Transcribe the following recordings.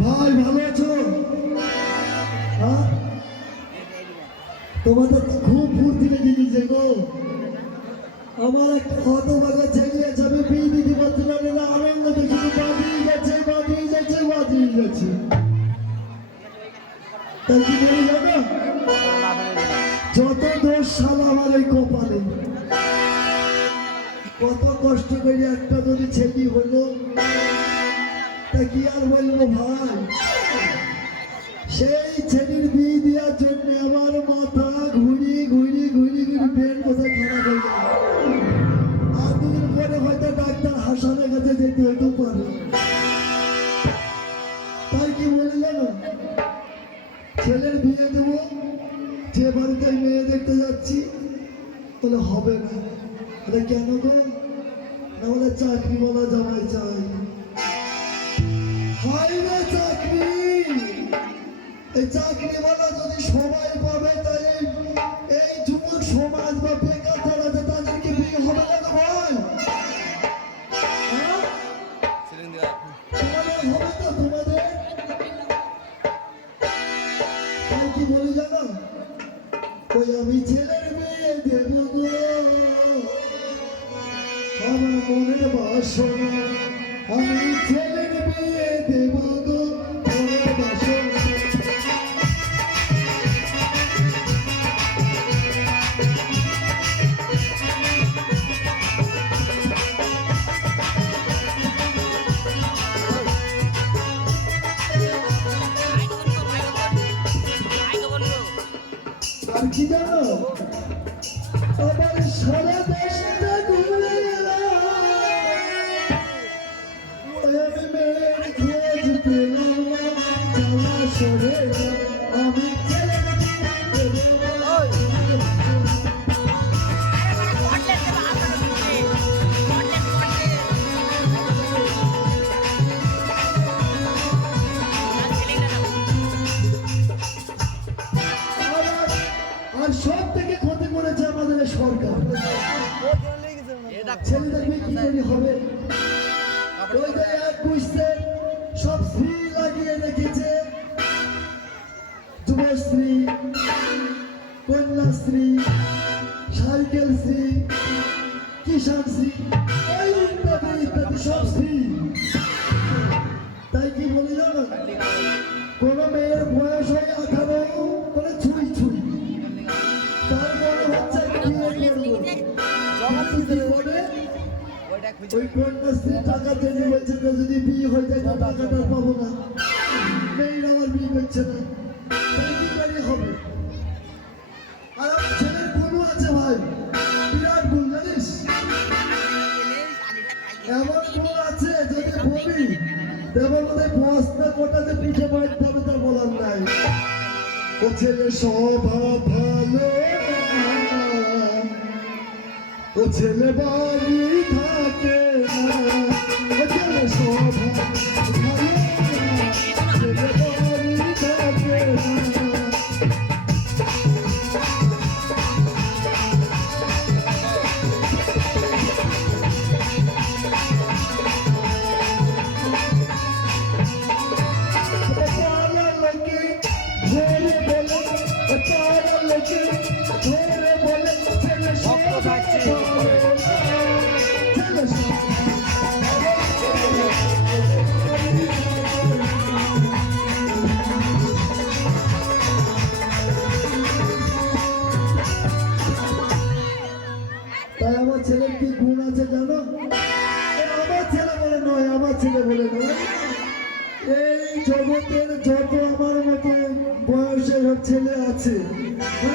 ভাই ভালো আছো? তোমাদের তো খুব ফুর্তি লেগে গেছে গো। আমার একটা হতভাগা ছেলে আছে, আমি বিয়ে দিতে পারছি না, আনন্দতে শুধু বাজিয়ে যাচ্ছে বাজিয়ে যাচ্ছে বাজিয়ে যাচ্ছে। তাই কি বলে জানো, যত দোষ সাল আমার এই কপালে। কত কষ্ট করে একটা যদি ছেলে হলো, তা কি আর বলবো ভাই। সেই ছেলের বিয়ে দেওয়ার জন্য আমার মাথা ঘুরি ঘুরি ঘুরি ঘুরি ব্রেন কোথায় খারাপ হয়ে যায়। আর দুদিন পরে হয়তো ডাক্তার হাসানের কাছে যেতে হতেও পারে। তাই কি বলে জানো, ছেলের বিয়ে দেবো, যে বাড়িতে মেয়ে দেখতে যাচ্ছি তাহলে হবে না। তাহলে কেন গো, না বলে চাকরি বলা জামাই চাই। হয় না চাকরি, এই চাকরিওয়ালা যদি সবাই পাবে, তাই এই যুবক সমাজ বা বেকার যারা আছে তাদেরকে বিয়ে হবে না তো ভাই? তোমাদের হবে তো? তোমাদের তাই কি বলি জানো, ওই আমি ছেলের বিয়ে দেব গো, আমার মনের বাসনা, আমি ছেলের বিয়ে দেব গো, মনের বাসনা। আর কি জানো, আমার সারা দেশটা ঘুরে আমি মেয়ের খোঁজ পেলাম, জ্বালা সরে আমি আর সব থেকে ক্ষতি করেছে আমাদের সরকার। ছেলেদের বিক্রি হবে, ওই যে এক বুঝতে সব ফ্রি লাগিয়ে রেখেছে। যুবশ্রী, কন্যাশ্রী, সাইকেল শ্রী, কিষাণ শ্রী, এই ইত্যাদি ইত্যাদি সব ফ্রি। তাই কি বলি জানো, কোনো মেয়ের বয়স হয় 18 করে ছুঁই ছুঁই, তার মনে হচ্ছে বিয়ে করবো। ওই কন্যাশ্রী টাকা দিয়ে বলছে যদি বিয়ে হয়ে যায় তো টাকাটা পাবো না, মেয়েরা আমার বিয়ে করছে না, তাই কি করে হবে? আর আমার ছেলের গুণও আছে ভাই, বিরাট গুণ জানিস, এমন গুণ আছে যদি বলি তেমন বোধহয় বস্তা কোটাতে পিঠে মারতে হবে, তার বলার নাই। ও ছেলে স্বভাব ভালো, ও ছেলে বাড়ি থাকে না, ও ছেলে স্বভাব ভালো, ছেলে বাড়ি থাকে না। তাই আমার ছেলের কি গুণ আছে জানো, আমার ছেলে বলে নয়, আমার ছেলে বলে নয়, এই জগতের যত আমার মতো বয়সের ছেলে আছে,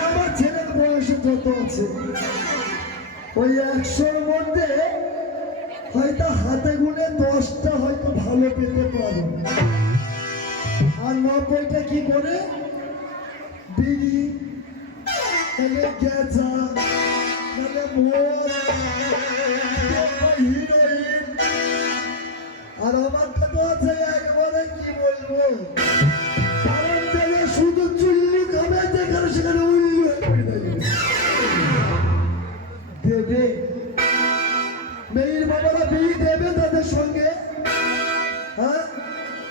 আমার ছেলের বয়সে যত আছে, ওই 100-র মধ্যে হয়তো হাতে গুনে 10টা হয়তো ভালো পেতে পারো, আর 90টা কি করে বিড়ি, তাহলে গেঁজা, তাহলে মদ, হিরোইন। আর আমারটা তো আছে একবারে কি বলবো, শুধু চুল্লি খাবে, যেখানে সেখানে উল্লু দেবে। মেয়ের বাবারা বিয়ে দেবে তাদের সঙ্গে,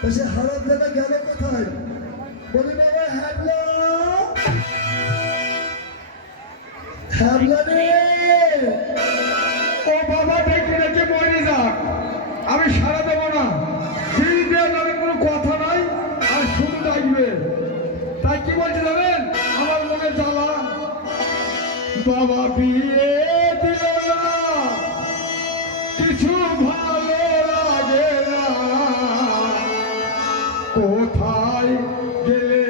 তা সে হারাম দাদা গেল কোথায়? বলি বাবা হ্যাবলা, হ্যাবলা রে। ও বাবা ডেকে ডেকে মরে যাক, আমি সারা দেবো না। বিল দেওয়ার নামে কোনো কথা নাই, আর শুধু ডাকবে। তাই কি বলছে জানেন? আমার মনে জ্বালা, বাবা বিয়ে দিল না, কিছু ভালো লাগে না, কোথায় গেলে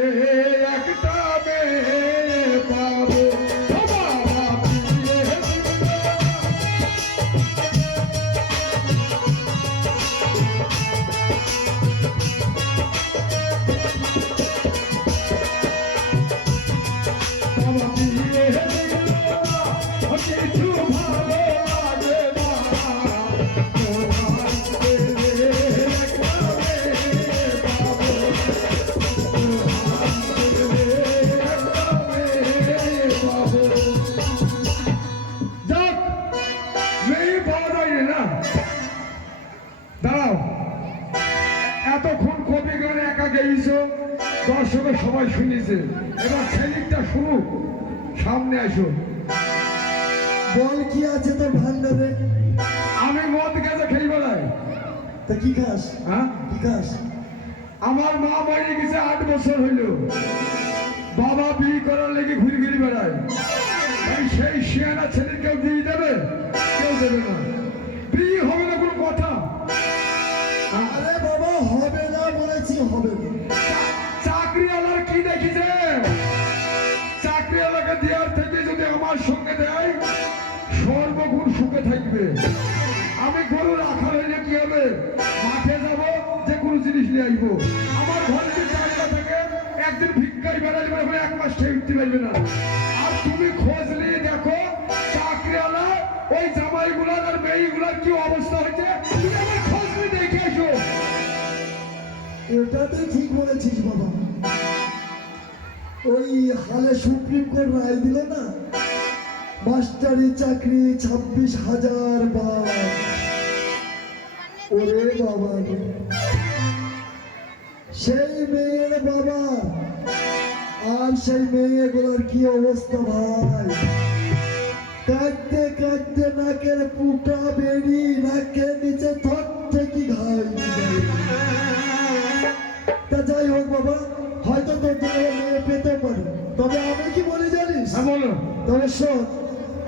একটা মেয়ে পাবো। ও বাবা বিয়ে দিল না। বাবা বিয়ে দিল না, কিছু ভালো লাগে না, কোথায় গেলে একটা মেয়ে পাবো, কোথায় গেলে একটা মেয়ে পাবো। যাক, মেয়ে পাওয়া যায়নি না। দাঁড়াও, এতক্ষণ কবি গান একা গেয়েছো, দর্শকের সবাই শুনেছে, এবার ছেলেটা শুরু। সামনে আসো। বল কি আছে তোর ভান্ডারে? আমি মদ গেছে খেয়ে বেড়াই। তা কি খাস? হ্যাঁ, কি খাস? আমার মা বাড়ি গেছে 8 বছর হইল, বাবা বিয়ে করার লেগে ঘুরে ঘুরে বেড়ায়। তাই সেই শিয়ানা ছেলে কেউ দিয়ে দেবে? কেউ দেবে না। বিয়ে হবে না কোনো কথা। আরে বাবা হবে না বলেছি, হবে না। চাকরিওয়ালার কি দেখিছে? চাকরিওয়ালাকে দেওয়ার থেকে যদি আমার সঙ্গে দেয়, সর্বগুণ সুখে থাকবে। আমি গরু রাখার হইলে কি হবে? মাঠে যাব, যে কোনো জিনিস নিয়ে আসবো। আমার ঘরে যদি জায়গা থাকে, একদিন ভিক্ষায় বেড়াইবে, 1 মাস খেয়ে উঠতে পারবে না। আর তুমি খোঁজ নিয়ে দেখো, চাকরিওয়ালা ওই জামাইগুলার আর মেয়েগুলার কি অবস্থা হয়েছে, তুমি আমার খোঁজ নিয়ে দেখে আসো। এটা তুই ঠিক বলেছিস বাবা। ওই হালে সুপ্রিম কোর্ট রায় দিল না, মাস্টারি চাকরি 26,000 বার। ওরে বাবা রে, সেই মেয়ের বাবা আর সেই মেয়েগুলোর কি অবস্থা ভাই! কাঁদতে কাঁদতে নাকের পুটা বেরি, নাকের নিচে থক থেকে ঘাই। তা যাই হোক বাবা, হয়তো তোর জন্য মেয়ে পেতে পারি, তবে আমি কি বলি জানিস? হ্যাঁ বলো। তবে শোন,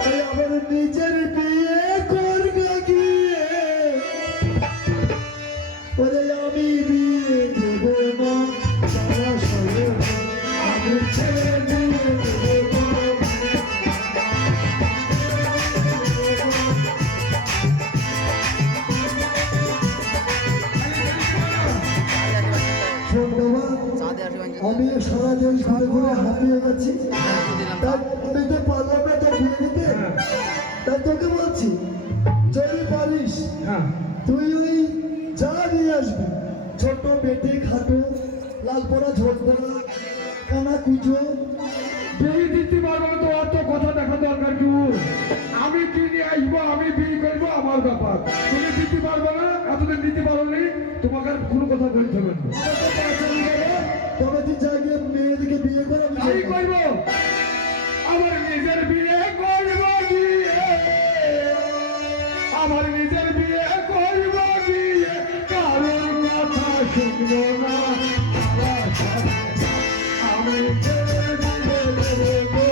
তাই আমার নিজের বিয়ে করবে গিয়ে, ওরে আমি বিয়ে দেব না, সারা সরে আমি ছেড়ে দিয়ে দেব না। শোন বাবা, আমি সারা দেশ ঘুরে ঘুরে হারিয়ে গেছি, তাই আমি তো পারলাম না তোর বিয়ে দিতে। তাই তোকে বলছি, যদি পারিস হ্যাঁ, তুই ওই যা নিয়ে আসবি, ছোট বেটে খাটো, লাল পড়া ঝোল পড়া, কানা কুচো। বিয়ে দিতে পারবো না তো অত কথা দেখা দরকার কি? আমি কি নিয়ে আসবো, আমি বিয়ে করবো, আমার ব্যাপার। তুমি দিতে পারবো না, এতদিন দিতে পারো নি, তোমাকে আর কোনো কথা বলতে হবে না। তবে তুই যা গিয়ে মেয়েদিকে বিয়ে করে আমি তাই করবো, আমার নিজের বিয়ে করবো গিয়ে, আমার নিজের বিয়ে করবো গিয়ে, কারোর কথা শুনবো না। আমি ছেড়ে দিয়ে দেবো,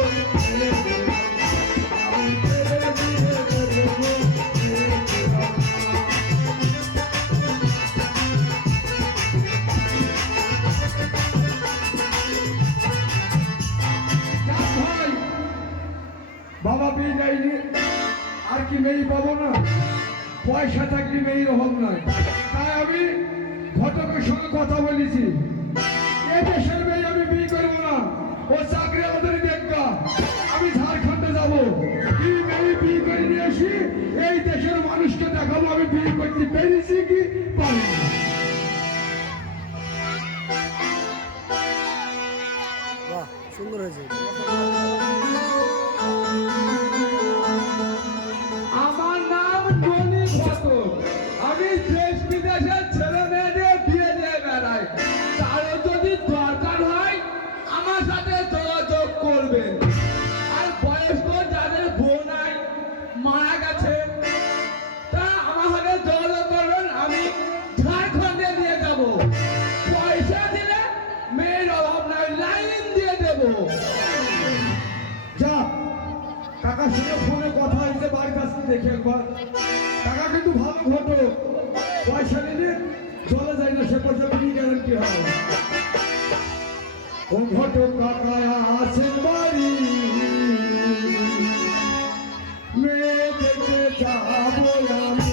আমি ছেড়ে দিয়ে দেবো। ভাই, বাবা বিয়ে দেয়নি, আর কি মেয়ে পাবো না? পয়সা থাকলে মেয়ের অভাব নাই। তাই আমি ঘটকের সঙ্গে কথা বলেছি, এ দেশের মেয়ে আমি বিয়ে করবো না, ও চাকরি আমাদের দেখবা। আমি ঝাড়খণ্ডে যাবো, কি মেয়ে বিয়ে করে নিয়ে আসি, এই দেশের মানুষকে দেখাবো আমি বিয়ে করতে পেরেছি কি পারিনি। বাহ, সুন্দর হয়েছে। আমার নাম টনি ঘটক, আমি দেশ বিদেশের ছেলে মেয়েদের বিয়ে দিয়ে বেড়াই। পয়সা নিলে চলে যায় না, সে পয়সা ফ্রি গ্যারান্টি হয়। ও ঘটক কাকা আছেন বাড়ি, মেয়ে দেখতে যাবো আমি।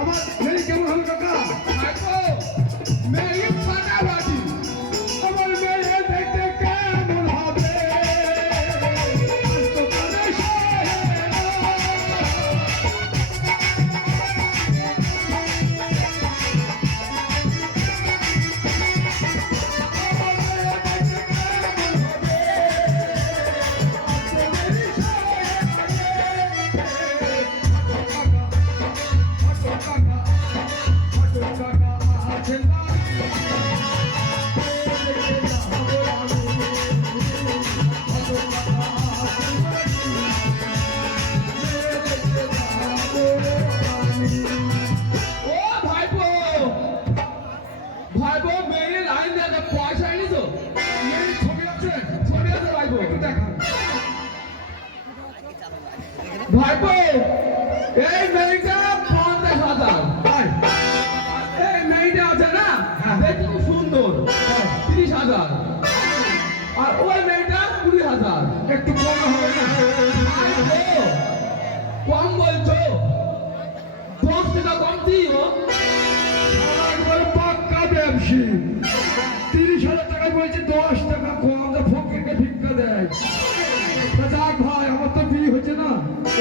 আমার মেয়ে কেমন হলো কাকা? মেয়ে ফাটাফাটি। আমার মেয়ে দেখতে কেমন হবে? আজ তো কানে শোনে না। ও ভাইপো ভাইপো মেয়ে লাইন দেখে পয়সা আনি তো ছবি আছে ভাইপো একটু দেখান। ভাইপো এই মেয়েটা 50,000 ভাই, এই মেয়েটা আছে না হ্যাঁ। দেখতে খুব সুন্দর 30,000 আর ওই মেয়েটা 20,000 একটু কম হবে না? ভাইপো কম বলছো 10 টাকা কম দিও একবার পাক্কা ব্যবসী। 30,000 টাকা বলছে, 10 টাকা কম, ফকিরকে ভিক্ষা দেয়। তা যাক ভাই, আমার তো বিয়ে হয়েছে না,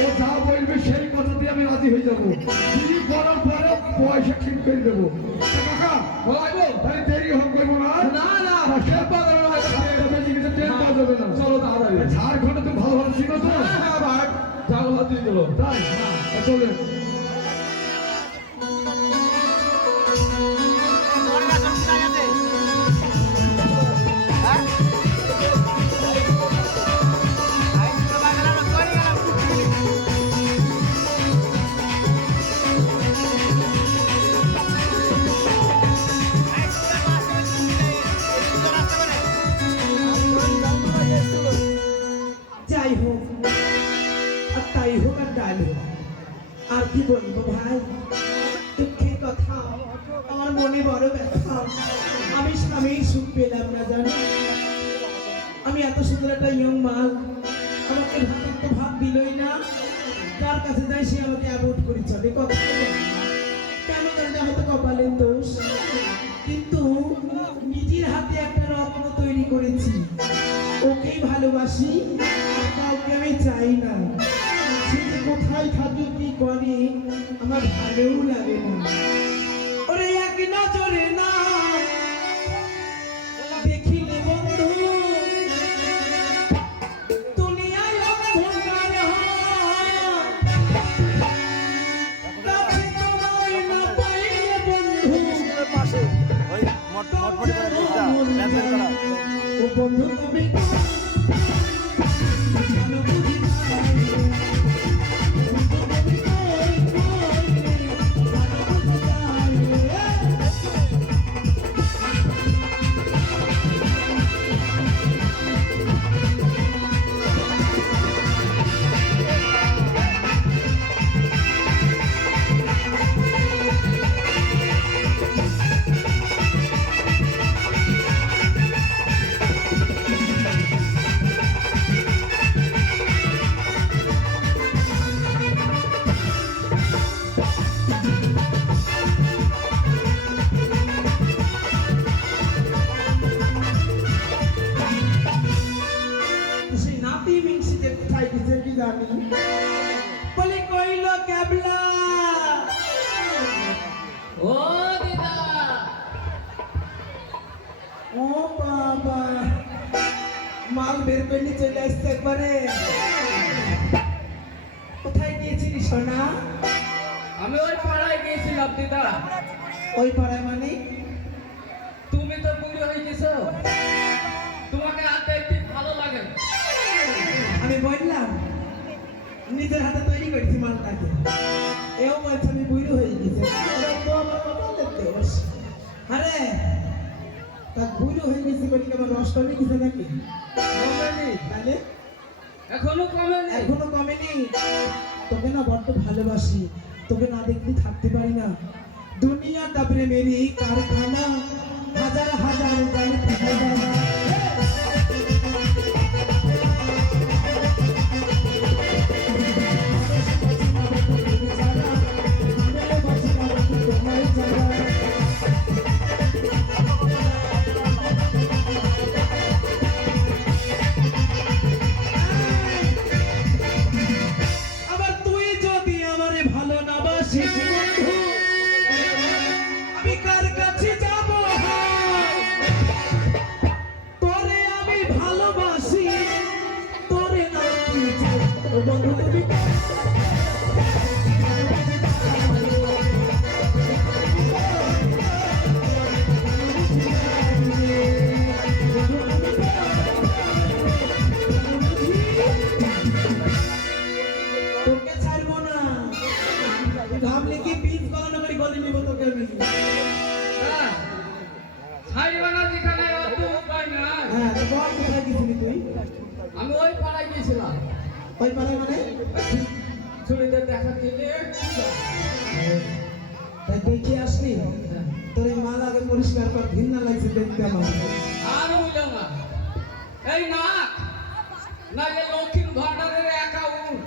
ও যা বলবে সেই কথা দিয়ে আমি রাজি হয়ে যাবো। বিয়ে করার পরে পয়সা ঠিক করে দেবো। তা কাকা, ভাইপো তাহলে দেরি হোক করবো না? না না ট্রেন পাওয়া যাবে না ভাইপো। ট্রেন পাওয়া যাবে না। চলো তাড়াতাড়ি ঝাড়খণ্ডে তো ভালো ভালো ছিল তো। হ্যাঁ হ্যাঁ ভাই যাও হাত দিয়ে চলো তাই চলে। যাই হোক আর তাই হোক আর ডাল হোক, আর কি বলবো ভাই, দুঃখের কথা, আমার মনে বড় ব্যথা। আমি স্বামীর সুখ পেলাম না জানো। আমি এত সুন্দর একটা ইয়ং মাল, আমাকে ভাত তো ভাত দিলই না। যার কাছে যাই সে আমাকে অ্যাভয়েড করে চলে, কথা বলে না। কেন জানি হয়তো কপালের দোষ, কিন্তু নিজের হাতে একটা রত্ন তৈরি করেছি, ওকেই ভালোবাসি, আর কাউকে আমি চাই না। সে যে কোথায় থাকে কি করে আমার ভালোও লাগে না। ওরে এক নজরে না দেখিলে বন্ধু দুনিয়ায় অন্ধকার হয়। কাছে তোমায় না পাইলে বন্ধু পাশে ওই মটমটি করে দুধটা ল্যাম্পের করা ও বন্ধু তুমি জানো বুঝি না। সেই নাতি মিংসিতে কোথায় গেছে কি জানি, বলে কইল ক্যাবলা ও দিদা ও বাবা, মাল বের করে নিয়ে চলে আসতে একবারে। কোথায় গিয়েছিলি সোনা? আমি ওই পাড়ায় গিয়েছিলাম দিদা। ওই পাড়ায় মানে? তুমি তো বুড়ি হয়ে গেছো, নিজের হাতে তৈরি করেছি মালটাকে। এও বলছে আমি বুড়ো হয়ে গেছি। আরে তা বুড়ো হয়ে গেছি বলি কি আমার রস কমে গেছে নাকি? কমেনি, তাহলে এখনো কমেনি। এখনো কমেনি। তোকে না বড্ড ভালোবাসি, তোকে না দেখলে থাকতে পারি না। দুনিয়াটা প্রেমেরই কারখানা, হাজার হাজার গাড়ি ঠিকানা। আবার তুই যদি আমারে ভালো না বাসিস বন্ধু, আমি কার কাছে যাব? তোরে আমি ভালোবাসি, তোরে না তুই যে ও বন্ধু তুমি তোকে ছাড়বো না। ভাবলি কি বীজ গলানো করে গলি নিব তোকে আমি? হ্যাঁ, ছাইবানা যেখানে অত উপায় নাই। হ্যাঁ তো বল কোথায় গেছিলি তুই? আমি ওই পাড়ায় গেছিলাম, ওই পারে মানে ছুরিতে দেখা দিলে তাই দেখে আসলি? তোর এই মাল আগে পরিষ্কার কর, ঘৃণা লাগছে দেখতে আমার। আর বুঝলাম না। এই না না যে লক্ষ্মীর ভান্ডারের অ্যাকাউন্ট,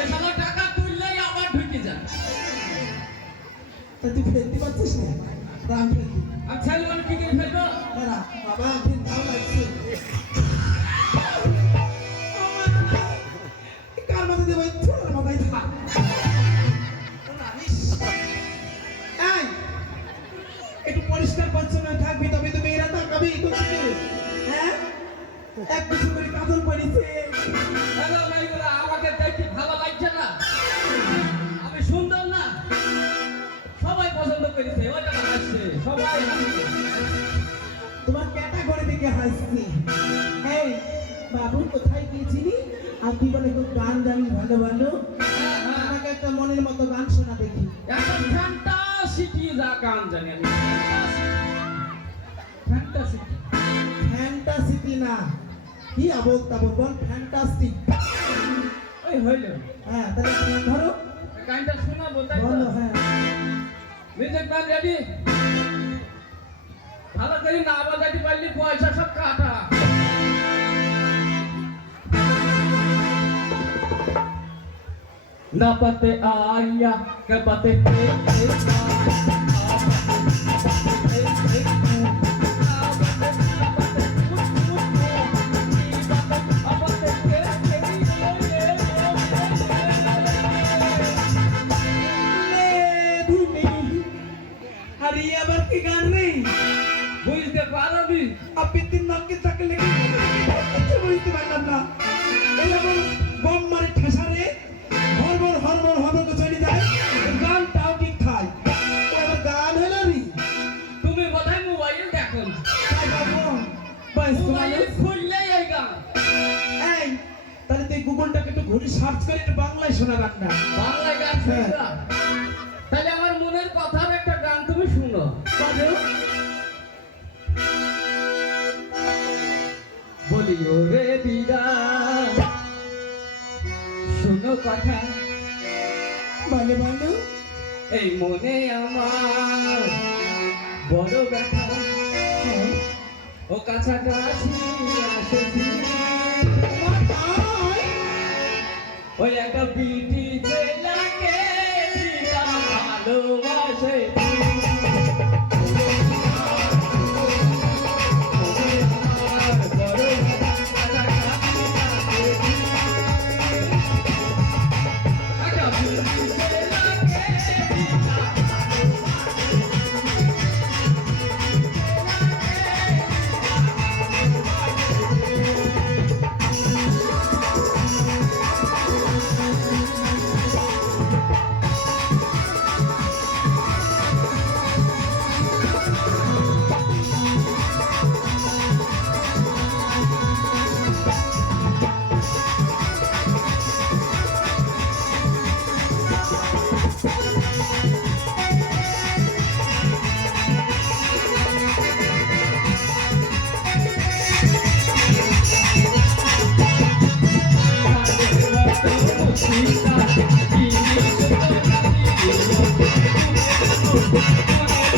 এখানে টাকা তুললেই আবার ঢুকে যায়। তা তুই ফেলতে পারছিস না? দাম ফেলতে আমি ছেলে কি দিয়ে ফেলবো? দাঁড়া বাবা, এখন ভালো লাগছে। কার মধ্যে দেবো? ছোটার মাথায় থাক। এই, একটু পরিষ্কার পরিচ্ছন্ন থাকবি, তবে তো মেয়েরা তাকাবি তোকে। হ্যাঁ, এক কিছু করে কাজল পড়েছে। হ্যালো মেয়েগুলো, আমাকে দেখি ভালো লাগছে না? আমি সুন্দর না? সবাই পছন্দ করেছে, ওটা হাসছে সবাই হাসছে। তোমার ক্যাটাগরি থেকে হাসছি। এই বাবু, কোথায় গিয়েছিলি? আর তুই বলে খুব গান জানি ভালো ভালো, হ্যাঁ, হ্যাঁ। আমাকে একটা মনের মতো গান শোনা দেখি। একটা ফ্যান্টাসিটি যা গান জানি আমি। ফ্যান্টাসিটি। ফ্যান্টাসিটি না, কি আবল তাবল বল, ফ্যান্টাস্টিক। ওই হইল। হ্যাঁ তাহলে তুমি ধরো, গানটা শোনাবো তাই তো? বলো। হ্যাঁ মিউজিক ম্যান রেডি? ভালো করে না বাজাতে পারলি পয়সা সব কাটা। ना पते आया के पते আরে আবার কি গান নেই? বুঝতে পারবি? আপনি তিন নামকে থাকলে কিছু বুঝতে পারলাম না। এরকম বম মারে ঠেসারে হরবর হরবর হরবর চলে যায়, গানটাও ঠিক খায়। ও আবার গান হলো নি? তুমি বোধহয় মোবাইল দেখো না। তাই বাবু, বাস মোবাইল খুললেই এই গান। এই তাহলে তুই গুগলটাকে একটু ঘুরে সার্চ করে একটু বাংলায় শোনা রাখ না। বাংলায় গান শুনবা? তাহলে আমার মনের কথার একটা গান তুমি শুনো। বাজো। বলিও রে দিদা শুনো কথা, বলে বলো। এই মনে আমার বড় ব্যথা, হ্যাঁ। ও কাছাকাছি আসেছি, তোমার তাই? ওই একটা বিটি ছেলেকে দিদা ভালোবাসে।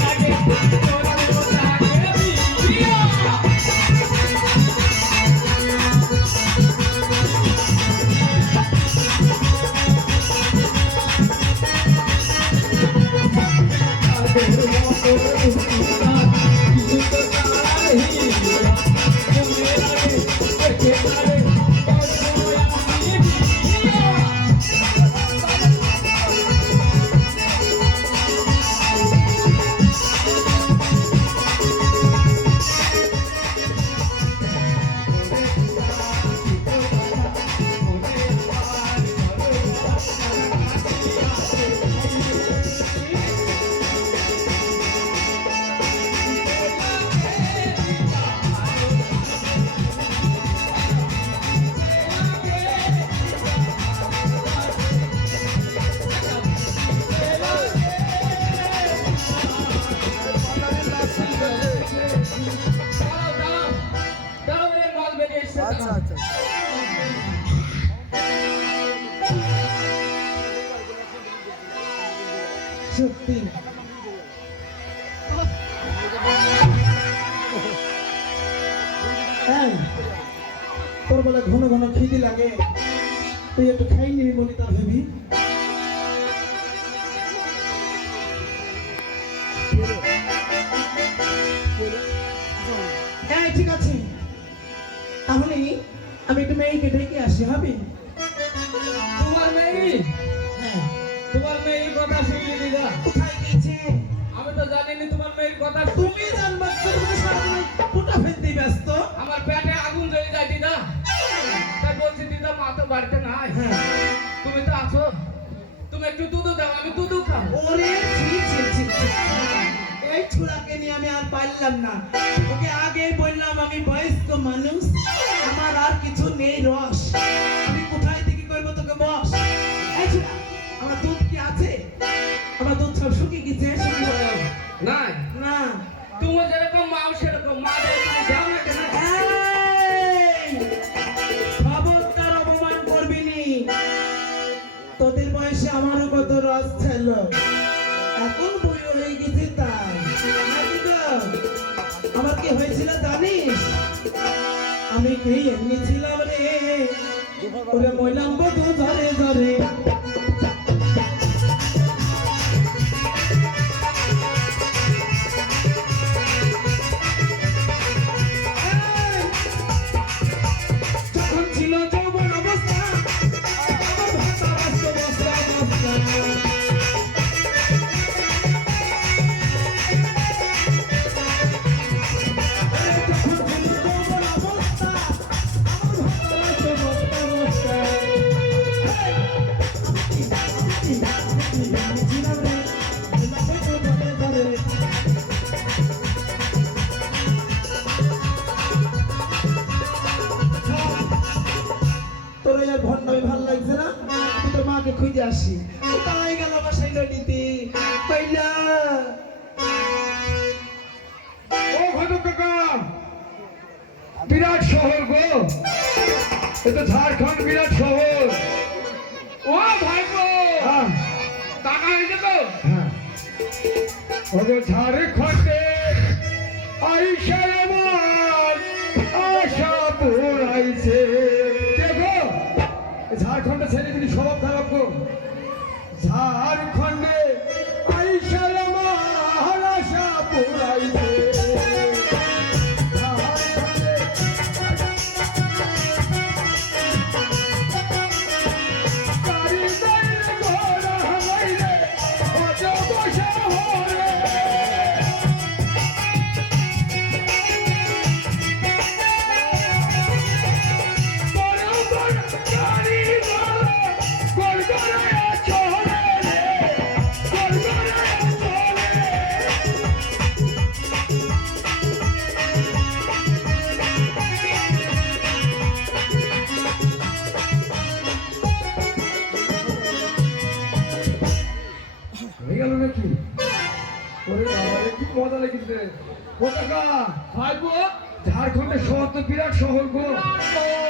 লাগে তোর লাগে বিয়া আচ্ছা আচ্ছা সত্যি এই, তোর বলে ঘন ঘন খিদে লাগে, তুই একটু খাই নিবি বলি তা ভেবি। হ্যাঁ ঠিক আছে, তাহলে আমি একটু মেয়েকে ডেকে আসি, হবে? তোমার মেয়ে হ্যাঁ। তোমার মেয়ের কথা শুনলি দিদা কোথায় গেছে? আমি তো জানিনি তোমার মেয়ের কথা তুমি জানবা, তুমি সারাদিন ফুটা ফেলতে ব্যস্ত। আমার পেটে আগুন জ্বলে যায় দিদা তাই বলছি দিদা মা তো বাড়িতে নাই হ্যাঁ। তুমি তো আছো তুমি একটু দুধ দাও আমি দুধ খাবো ওরে ছি ছি ছি ছি। এই ছোড়াকে নিয়ে আমি আর পারলাম না, ওকে আগে বললাম আমি বয়স্ক মানুষ, আমার আর কিছু নেই রস, আমি কোথায় থেকে করবো, তোকে বস। এই ছোড়া, আমার দুধ কি আছে? আমার দুধ সব শুকিয়ে গেছে, শুকিয়ে গেছে। নাই না তুমি যেরকম মাও সেরকম মা দেয় তুমি যাও না কেন এই, খবরদার অপমান করবি নি, তোদের বয়সে আমারও কত রস ছিল, এখন বই হয়ে গেছে তাই নাকি গো? আমার কি হয়েছিল জানিস? আমি কি এমনি ছিলাম রে, ওরে মইলাম বধু ধরে ধরে। যখন ছিল যৌবন অবস্থা, আমার ভাষা বাস্তব অবস্থা অবস্থা। তোর আর ভন্ডামি ভাল লাগছে না? আমি তোর মাকে খুঁজে আসি, তাই গেল বাসায় নিতে পাইলা। ও ঘটক কাকা, বিরাট শহর গো, এ তো ঝাড়খণ্ড বিরাট শহর। ও ভাইপো হ্যাঁ টাকা হয়েছে তো হ্যাঁ, ওগো ঝাড়খণ্ডে আইসা আমার আশা পুরাইছে। দেখো ঝাড়খণ্ডে ছেলে তিনি স্বভাব খারাপ গো, ঝাড়খণ্ডে আইসা আমার আশা পুরাইছে। ঝাড়খণ্ডে গাড়ি গাইলে ঘোড়া হামাইলে অজব শহরে। হয়ে গেল নাকি? ওরে বাবা রে, কি মজা লেগেছে। ও কাকা, ভাইপো ঝাড়খণ্ডের শহর তো বিরাট শহর গো।